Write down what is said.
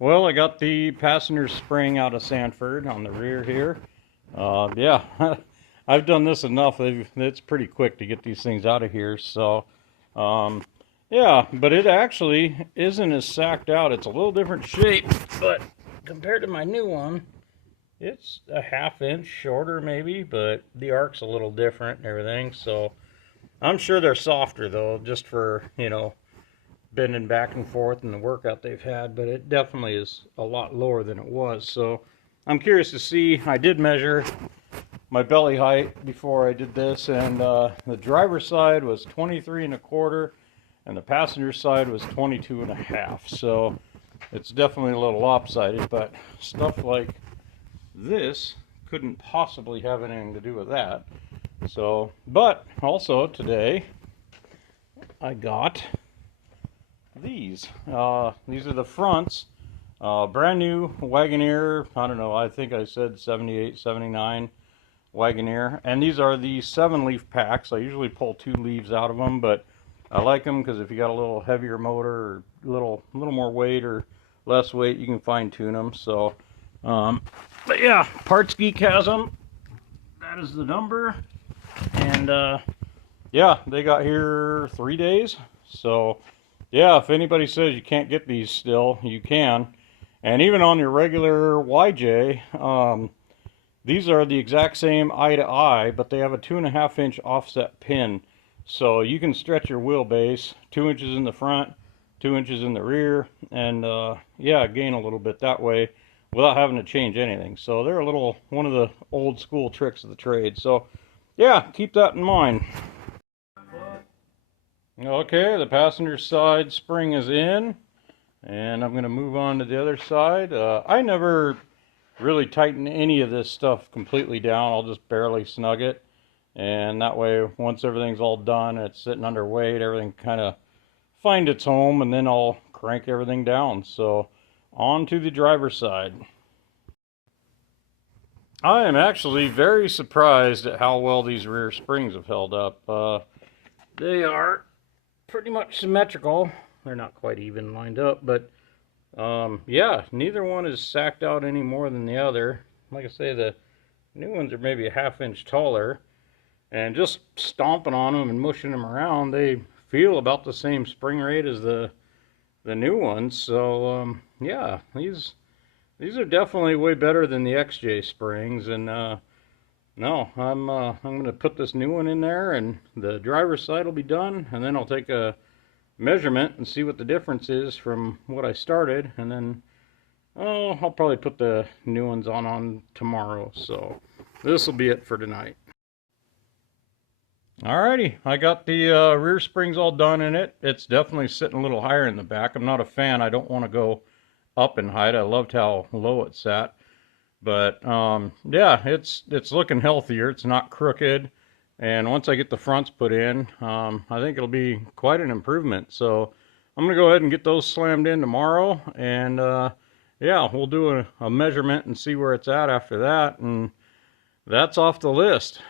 Well, I got the passenger spring out of Sanford on the rear here. Yeah, I've done this enough. It's pretty quick to get these things out of here. So, um, yeah, but it actually isn't as sacked out. It's a little different shape, but compared to my new one, it's a half inch shorter maybe, but the arc's a little different and everything. So I'm sure they're softer though, just for, bending back and forth and the workout they've had, but it definitely is a lot lower than it was. So I'm curious to see. I did measure my belly height before I did this, and the driver's side was 23 and a quarter, and the passenger side was 22 and a half. So it's definitely a little lopsided, but stuff like this couldn't possibly have anything to do with that. So, but also today I got these. These are the fronts. Brand new Wagoneer. I don't know, I think I said 78, 79 Wagoneer. And these are the 7-leaf packs. I usually pull 2 leaves out of them, but I like them because if you got a little heavier motor or a little more weight or less weight, you can fine tune them. So, but yeah, Parts Geek has them. That is the number. And yeah, they got here 3 days. So yeah, if anybody says you can't get these still, you can. And even on your regular YJ, these are the exact same eye to eye, but they have a 2.5 inch offset pin. So you can stretch your wheelbase 2 inches in the front, 2 inches in the rear, and yeah, gain a little bit that way without having to change anything. So they're one of the old school tricks of the trade. So yeah, keep that in mind. Okay, the passenger side spring is in, and I'm going to move on to the other side. I never really tighten any of this stuff completely down. I'll just barely snug it, and that way once everything's all done, it's sitting under weight, everything kind of find its home, and then I'll crank everything down. So on to the driver's side. I am actually very surprised at how well these rear springs have held up. They are pretty much symmetrical. They're not quite even lined up, but yeah, neither one is sacked out any more than the other. Like I say, the new ones are maybe a ½ inch taller, and just stomping on them and mushing them around, they feel about the same spring rate as the new ones. So yeah, these are definitely way better than the XJ springs. And no, I'm going to put this new one in there, and the driver's side will be done, and then I'll take a measurement and see what the difference is from what I started, and then I'll probably put the new ones on tomorrow. So this will be it for tonight. Alrighty, I got the rear springs all done in it. It's definitely sitting a little higher in the back. I'm not a fan. I don't want to go up in height. I loved how low it sat. But yeah, it's looking healthier. It's not crooked, and once I get the fronts put in, I think it'll be quite an improvement. So I'm gonna go ahead and get those slammed in tomorrow, and yeah, we'll do a measurement and see where it's at after that, and that's off the list.